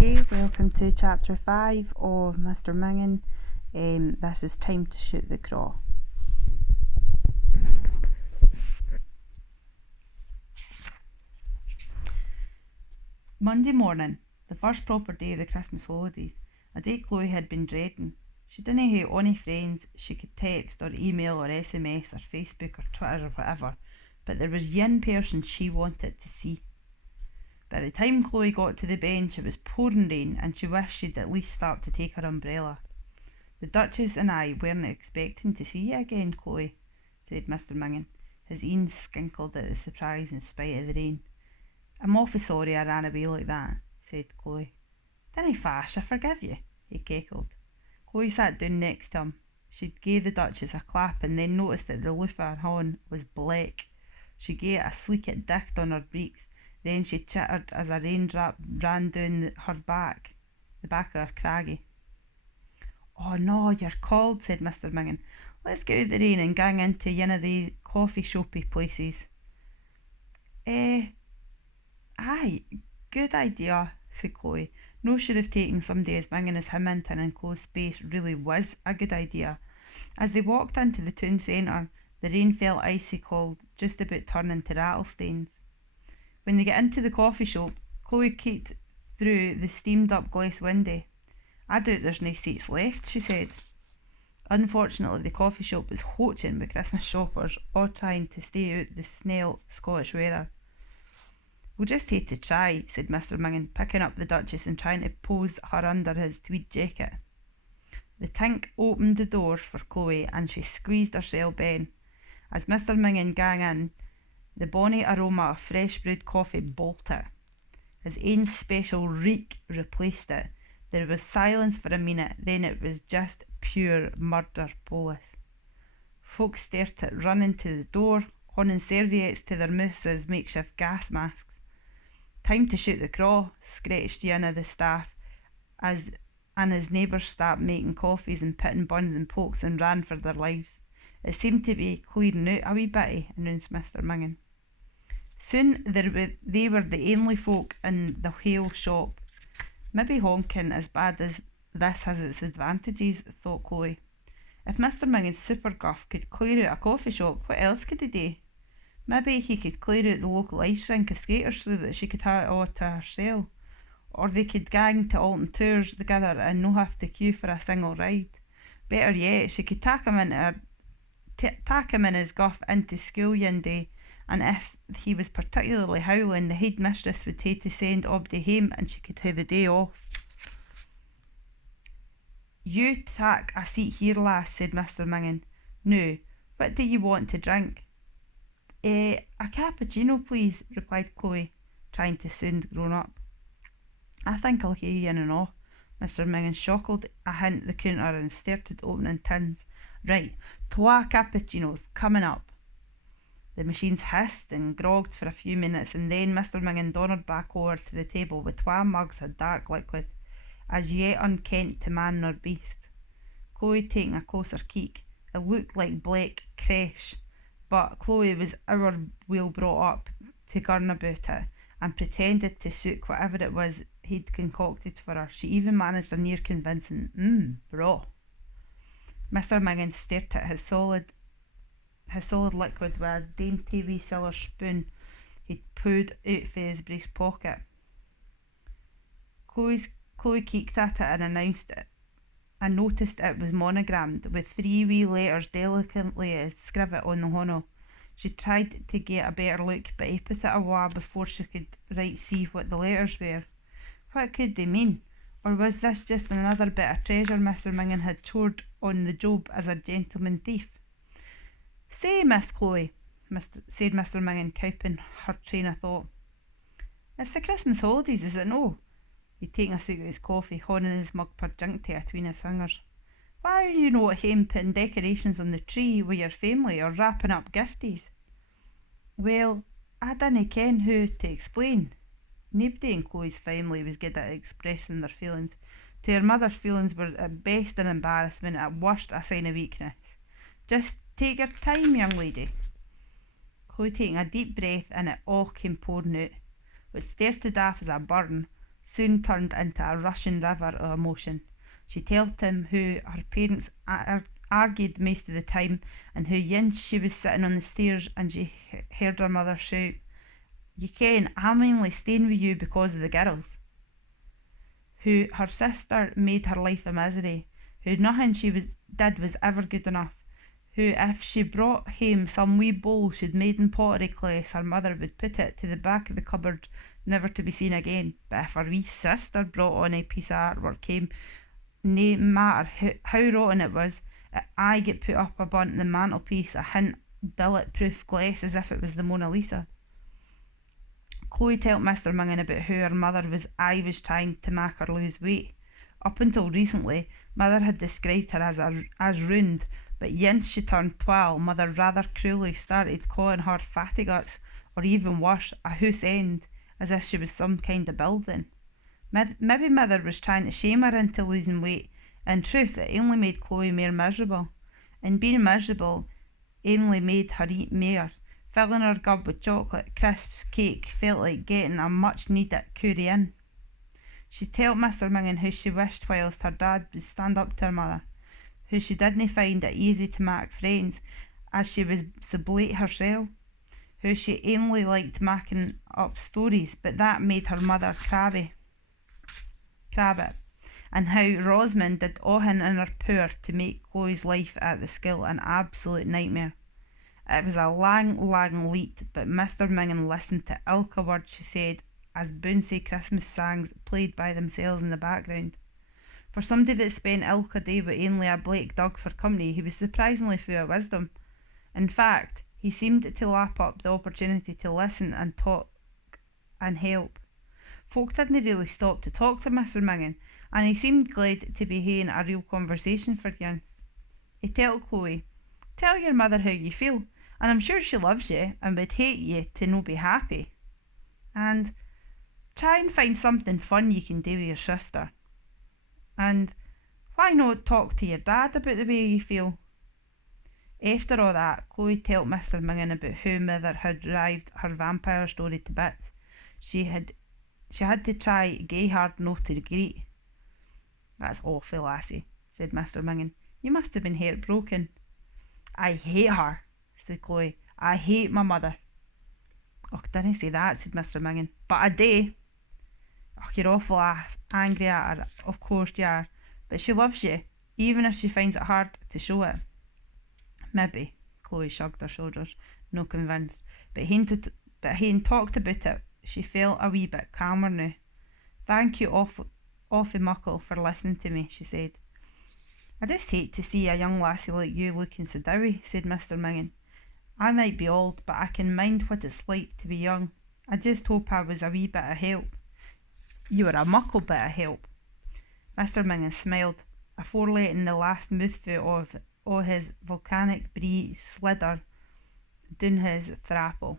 Okay, welcome to chapter 5 of Mr Mingin. This is Time to Shoot the Craw. Monday morning, the first proper day of the Christmas holidays, a day Chloe had been dreading. She didn't hae ony friends she could text or email or SMS or Facebook or Twitter or whatever, but there was one person she wanted to see. By the time Chloe got to the bench, it was pouring rain, and she wished she'd at least stopped to take her umbrella. "The Duchess and I weren't expecting to see you again, Chloe," said Mr Mingin. His een skinkled at the surprise in spite of the rain. "I'm awfully sorry I ran away like that," said Chloe. "Dinna fash, I forgive you," he cackled. Chloe sat down next to him. She gave the Duchess a clap and then noticed that the loofah on was black. She gave it a sleekit dicht on her breeks. Then she chittered as a raindrop ran down her back, the back of her craggy. "Oh no, you're cold," said Mr Mingin. "Let's get out the rain and gang into one of the coffee shopy places." Aye, good idea," said Chloe. "No should have taken somebody as bingin' as him into an enclosed space really was a good idea." As they walked into the town centre, the rain felt icy cold, just about turning to rattlestains. When they got into the coffee shop, Chloe peeked through the steamed up glass window. "I doubt there's no seats left," she said. Unfortunately, the coffee shop was hoaching with Christmas shoppers, all trying to stay out the snell Scottish weather. "We'll just hate to try," said Mr Mingin, picking up the Duchess and trying to pose her under his tweed jacket. The Tink opened the door for Chloe and she squeezed herself in. As Mr Mingin gang in, the bonny aroma of fresh brewed coffee bolted. His own special reek replaced it. There was silence for a minute, then it was just pure murder bolus. Folks stared at running to the door, honing serviettes to their mouths as makeshift gas masks. "Time to shoot the craw," screeched one of the staff, and his neighbours stopped making coffees and pitting buns and pokes and ran for their lives. "It seemed to be clearing out a wee bitty," announced Mr Mingin. Soon they were the only folk in the whole shop. "Maybe honking as bad as this has its advantages," thought Chloe. If Mr Mingin's super guff could clear out a coffee shop, what else could he do? Maybe he could clear out the local ice rink of skaters so that she could have it all to herself. Or they could gang to Alton Tours together and no have to queue for a single ride. Better yet, she could tack him in his guff into school one day, and if he was particularly howling, the headmistress would hae to send Obdy home and she could have the day off. "You tak a seat here, lass," said Mr Mingin. "Now, what do you want to drink?" A cappuccino, please," replied Chloe, trying to sound grown up. "I think I'll hae in and all." Mr Mingin shockled a hint the counter and started opening tins. "Right, twa cappuccinos coming up." The machines hissed and grogged for a few minutes, and then Mr Mingin donnered back over to the table with twa mugs of dark liquid, as yet unkent to man nor beast. Chloe taking a closer keek. It looked like black creche, but Chloe was well brought up to girn about it, and pretended to suit whatever it was he'd concocted for her. She even managed a near convincing "braw." Mr Mingin stared at his solid liquid with a dainty wee silver spoon he'd pulled out from his breast pocket. Chloe keeked at it and announced it, and noticed it was monogrammed with 3 wee letters delicately scrivet on the honno. She tried to get a better look, but he put it awa before she could right see what the letters were. What could they mean? Or was this just another bit of treasure Mr Mingin had chored on the job as a gentleman thief? "Say, Miss Chloe," said Mr Mingin, cowping her train of thought. "It's the Christmas holidays, is it no?" He'd taken a swig of his coffee, honing his mug perjuncty atween his fingers. "Why are you not hame putting decorations on the tree with your family, or wrapping up gifties?" "Well, I dinna ken how to explain." Nobody in Chloe's family was good at expressing their feelings. To her mother's feelings were at best an embarrassment, at worst a sign of weakness. "Just take your time, young lady." Chloe taking a deep breath, and it all came pouring out. What started off as a burn soon turned into a rushing river of emotion. She told him how her parents argued most of the time, and how once she was sitting on the stairs and she heard her mother shout, "You ken, I'm only staying with you because of the girls." Who her sister made her life a misery, who nothing did was ever good enough, who if she brought home some wee bowl she'd made in pottery clay, her mother would put it to the back of the cupboard, never to be seen again. But if her wee sister brought on a piece of artwork came, no matter how rotten it was, it aye get put up upon the mantelpiece, a hint bulletproof glass as if it was the Mona Lisa. Chloe told Mr Mingin about how her mother was always trying to make her lose weight. Up until recently, mother had described her as round, but once she turned 12, mother rather cruelly started calling her fatty guts, or even worse, a hoose end, as if she was some kind of building. Maybe mother was trying to shame her into losing weight. In truth, it only made Chloe more miserable, and being miserable only made her eat more. Filling her gob with chocolate, crisps, cake felt like getting a much needed curry in. She told Mr Mingin how she wished whilst her dad would stand up to her mother, how she didn't find it easy to make friends as she was so blate herself, how she only liked making up stories, but that made her mother crabby, and how Rosamond did all in her power to make Chloe's life at the school an absolute nightmare. It was a lang leet, but Mr Mingin listened to ilka word she said as bouncy Christmas songs played by themselves in the background. For somebody that spent ilka day with only a black dog for company, he was surprisingly full of wisdom. In fact, he seemed to lap up the opportunity to listen and talk and help. Folk didn't really stop to talk to Mr Mingin, and he seemed glad to be having a real conversation for once. He told Chloe, "Tell your mother how you feel, and I'm sure she loves you and would hate you to no be happy. And try and find something fun you can do with your sister. And why not talk to your dad about the way you feel?" After all that, Chloe told Mr Mingin about how mother had arrived her vampire story to bits. She had to try gay hard not to agree. "That's awful, lassie," said Mr Mingin. "You must have been heartbroken." "I hate her," said Chloe. "I hate my mother." "Oh, didn't say that," said Mr Mingin. "But I do." "Oh, you're awful angry at her, of course you are. But she loves you, even if she finds it hard to show it." "Maybe," Chloe shrugged her shoulders, no convinced. But having talked about it, she felt a wee bit calmer now. "Thank you awfully muckle for listening to me," she said. "I just hate to see a young lassie like you looking so dowy," said Mr Mingin. "I might be old, but I can mind what it's like to be young. I just hope I was a wee bit of help." "You were a muckle bit of help." Mr Mingin smiled, afore letting the last mouthful of his volcanic brie slither down his thrapple.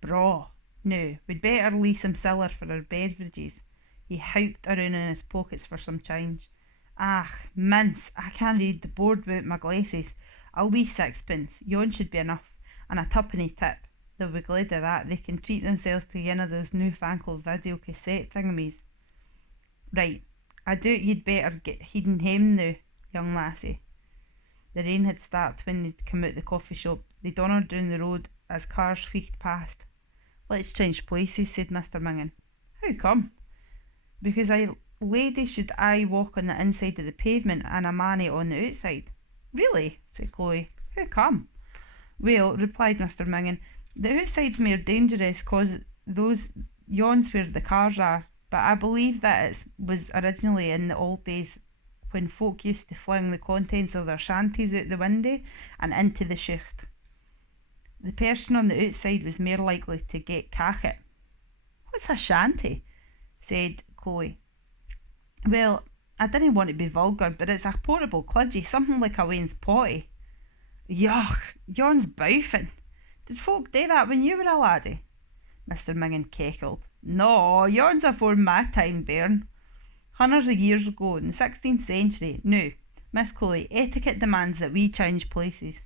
"Braw! Now, we'd better leave some siller for our beverages." He howked around in his pockets for some change. "Ah, mince, I can't read the board without my glasses. I'll leave 6pence, yon should be enough, and a tuppenny tip. They'll be glad of that. They can treat themselves to one of those newfangled video cassette thingamies." "Right, I doubt you'd better get heading home now, young lassie." The rain had stopped when they'd come out the coffee shop. They donnered down the road as cars squeaked past. "Let's change places," said Mr Mingin. "How come?" "Because a lady should aye walk on the inside of the pavement and a manny on the outside." "Really?" said Chloe. "How come?" "Well," replied Mr Mingin, "the outside's more dangerous cause yon's where the cars are, but I believe that it was originally in the old days when folk used to fling the contents of their shanties out the window and into the schucht. The person on the outside was more likely to get cacket." "What's a shanty?" said Chloe. "Well, I didn't want to be vulgar, but it's a portable cludgy, something like a Wayne's potty." "Yuck, yon's bouffin'. Did folk do that when you were a laddie?" Mr Mingin cackled. "No, yon's afore my time, bairn. Hundreds of years ago, in the 16th century. Now, Miss Chloe, etiquette demands that we change places."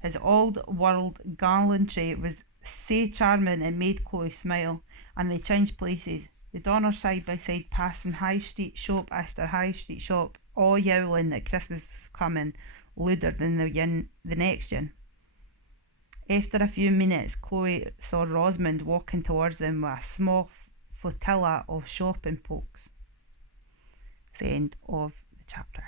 His old world gallantry was so charming it made Chloe smile, and they changed places. They done her side by side, passing high street shop after high street shop, all yowling that Christmas was coming, looder than the next yin. After a few minutes, Chloe saw Rosamond walking towards them with a small flotilla of shopping folks. It's the end of the chapter.